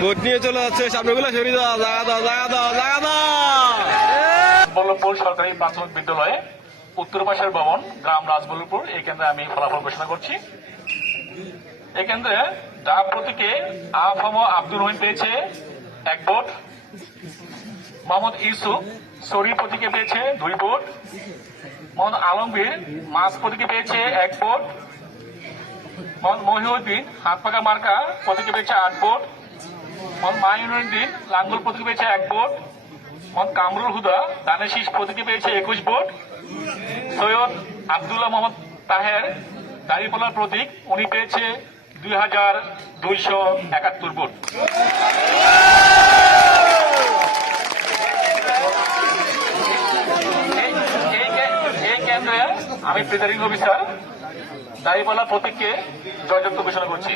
Vote নিয়ে চলে যাচ্ছে, সামনেগুলো সরিয়ে দাও, জায়গা দাও, জায়গা দাও, জায়গা দাও। বল্লভপুর সরকারি প্রাথমিক বিদ্যালয়ে উত্তর পাশের ভবন, গ্রাম রাজবল্লভপুর। এই কেন্দ্রে আমি ফলাফল ঘোষণা করছি। এই কেন্দ্রে ডাক প্রতীকে আফম আব্দুর রহিম পেয়েছে 1 ভোট, মোহাম্মদ ইউসুফ সরি প্রতীকে পেয়েছে 2 ভোট, মোহাম্মদ আলমগীর মাছ প্রতীকে পেয়েছে 1 ভোট, মোহাম্মদ মহিউদ্দিন হাতপাকা মার্কা প্রতীকে পেয়েছে 8 ভোট, মোহাম্মদ মাইনুদ্দিন লাঙ্গল প্রতীকে পেয়েছে 1 ভোট, মোহাম্মদ কামরুল হুদা দানেশিস প্রতীকে পেয়েছে 21 ভোট, সৈয়দ আব্দুল্লাহ মোহাম্মদ তাহের দাঁড়িপাল্লার প্রতীক উনি পেয়েছে 2271 ভোট। এই কেন্দ্রে আমি প্রিজাইডিং অফিসার দাঁড়িপাল্লার প্রতীককে জয়যুক্ত ঘোষণা করছি।